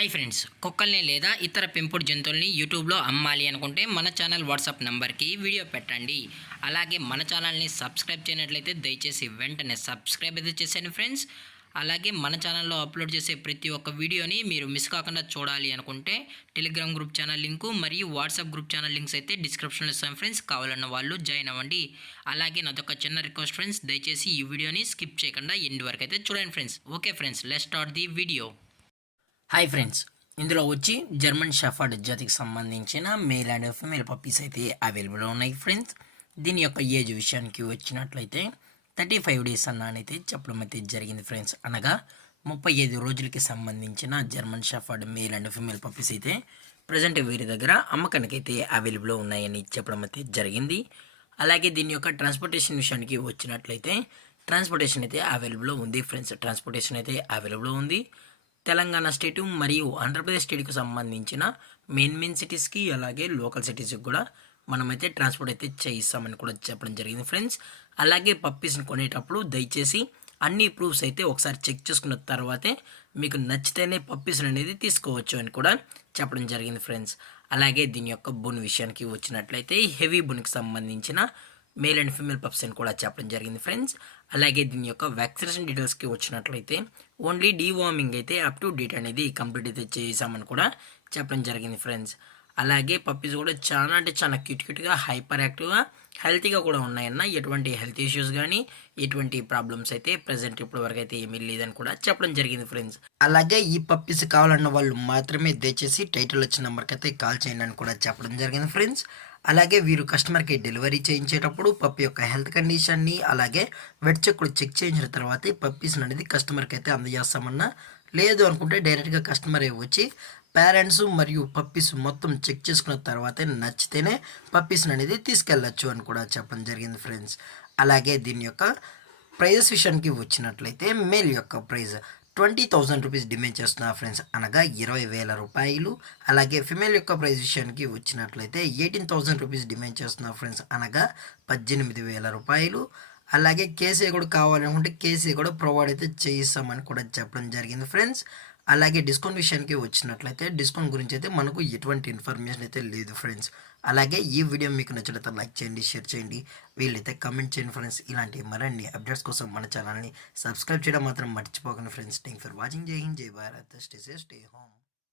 Hi friends, కుక్కల్ని లేదా ఇతర పెంపుడు జంతువుల్ని యూట్యూబ్లో అమ్మాలి అనుకుంటే మన ఛానల్ వాట్సాప్ నెంబర్కి వీడియో పెట్టండి. అలాగే మన ఛానల్ని సబ్స్క్రైబ్ చేయనట్లయితే దయచేసి వెంటనే సబ్స్క్రైబ్ అయితే చేసేయండి ఫ్రెండ్స్. అలాగే మన ఛానల్లో అప్లోడ్ చేసే ప్రతి ఒక్క వీడియోని మీరు మిస్ కాకుండా చూడాలి అనుకుంటే టెలిగ్రామ్ గ్రూప్ ఛానల్ లింకు మరియు వాట్సాప్ గ్రూప్ ఛానల్ లింక్స్ అయితే డిస్క్రిప్షన్లో ఇస్తాం ఫ్రెండ్స్. కావాలన్న వాళ్ళు జాయిన్ అవ్వండి. అలాగే నాదొక చిన్న రిక్వెస్ట్ ఫ్రెండ్స్, దయచేసి ఈ వీడియోని స్కిప్ చేయకుండా ఎండ్ వరకు అయితే చూడండి friends. Okay friends, let's start the video. Hi friends, ఇందులో వచ్చి జర్మన్ షెఫర్డ్ జాతికి సంబంధించిన మేల్ అండ్ ఫీమేల్ పప్పీస్ అయితే అవైలబుల్ ఉన్నాయి ఫ్రెండ్స్. దీని యొక్క ఏజ్ విషయానికి వచ్చినట్లయితే 35 డేస్ అన్నానైతే చెప్పడం అయితే జరిగింది ఫ్రెండ్స్. అనగా 35 రోజులకి సంబంధించిన German shepherd male and female puppies అయితే ప్రజెంట్ వీరి దగ్గర అమ్మకానికి అయితే అవైలబుల్ ఉన్నాయని చెప్పడం అయితే జరిగింది. అలాగే దీని యొక్క ట్రాన్స్పోర్టేషన్ విషయానికి వచ్చినట్లయితే ట్రాన్స్పోర్టేషన్ అయితే అవైలబుల్ ఉంది ఫ్రెండ్స్. ట్రాన్స్పోర్టేషన్ అయితే అవైలబుల్ ఉంది. తెలంగాణ స్టేటు మరియు ఆంధ్రప్రదేశ్ స్టేట్కి సంబంధించిన మెయిన్ సిటీస్కి అలాగే లోకల్ సిటీస్కి కూడా మనమైతే ట్రాన్స్పోర్ట్ అయితే చేయిస్తామని కూడా చెప్పడం జరిగింది ఫ్రెండ్స్. అలాగే పప్పీస్ని కొనేటప్పుడు దయచేసి అన్ని ప్రూఫ్స్ అయితే ఒకసారి చెక్ చేసుకున్న తర్వాతే మీకు నచ్చితేనే పప్పీస్ని అనేది తీసుకోవచ్చు అని కూడా చెప్పడం జరిగింది ఫ్రెండ్స్. అలాగే దీని యొక్క బోన్ విషయానికి వచ్చినట్లయితే హెవీ బోన్కి సంబంధించిన మేల్ అండ్ ఫీమేల్ పప్స్ అని కూడా చెప్పడం జరిగింది ఫ్రెండ్స్. అలాగే దీని యొక్క వ్యాక్సినేషన్ డీటెయిల్స్కి వచ్చినట్లయితే ఓన్లీ డీవార్మింగ్ అయితే అప్ టు డేట్ అనేది కంప్లీట్ అయితే చేసామని కూడా చెప్పడం జరిగింది ఫ్రెండ్స్. అలాగే పప్పీస్ కూడా చాలా అంటే చాలా క్యూట్గా హైపర్ యాక్టివ్గా హెల్తీగా కూడా ఉన్నాయన్న. ఎటువంటి హెల్త్ ఇష్యూస్ కానీ ఎటువంటి ప్రాబ్లమ్స్ అయితే ప్రజెంట్ ఇప్పటి వరకు అయితే ఏమీ లేదని కూడా చెప్పడం జరిగింది ఫ్రెండ్స్. అలాగే ఈ పప్పీస్ కావాలన్న వాళ్ళు మాత్రమే దయచేసి టైటిల్ వచ్చిన నెంబర్కి అయితే కాల్ చేయండి అని కూడా చెప్పడం జరిగింది ఫ్రెండ్స్. అలాగే వీరు కస్టమర్కి డెలివరీ చేయించేటప్పుడు పప్పి యొక్క హెల్త్ కండిషన్ని అలాగే వెట్ చెక్ కూడా చెక్ చేయించిన తర్వాత పప్పీస్ అనేది కస్టమర్కి అయితే అందజేస్తామన్నా. లేదు అనుకుంటే డైరెక్ట్గా కస్టమర్ వచ్చి పేరెంట్స్ మరియు పప్పీస్ మొత్తం చెక్ చేసుకున్న తర్వాతే నచ్చితేనే పప్పీస్ అనేది తీసుకెళ్ళచ్చు అని కూడా చెప్పడం జరిగింది ఫ్రెండ్స్. అలాగే దీని యొక్క ప్రైజెస్ విషయానికి వచ్చినట్లయితే మేల్ యొక్క ప్రైజ్ 20,000 రూపీస్ డిమాండ్ చేస్తున్నారు ఫ్రెండ్స్, అనగా 20,000 రూపాయలు. అలాగే ఫిమేల్ యొక్క ప్రైస్ విషయానికి వచ్చినట్లయితే 18,000 రూపీస్ డిమాండ్ చేస్తున్నారు ఫ్రెండ్స్, అనగా 18,000 రూపాయలు. అలాగే కేసీ కూడా కావాలనుకుంటే కేసీ కూడా ప్రొవైడ్ అయితే చేయిస్తామని కూడా చెప్పడం జరిగింది ఫ్రెండ్స్. అలాగే డిస్కౌంట్ విషయానికి వచ్చినట్లయితే డిస్కౌంట్ గురించి అయితే మనకు ఎటువంటి ఇన్ఫర్మేషన్ అయితే లేదు ఫ్రెండ్స్. అలాగే ఈ వీడియో మీకు నచ్చినట్లయితే లైక్ చేయండి, షేర్ చేయండి, వీళ్ళైతే కమెంట్ చేయండి ఫ్రెండ్స్. ఇలాంటి మరిన్ని అప్డేట్స్ కోసం మన ఛానల్ని సబ్స్క్రైబ్ చేయడం మాత్రం మర్చిపోకండి ఫ్రెండ్స్. Thank for watching. జై హింద్, జై Bharat, stay safe, stay home.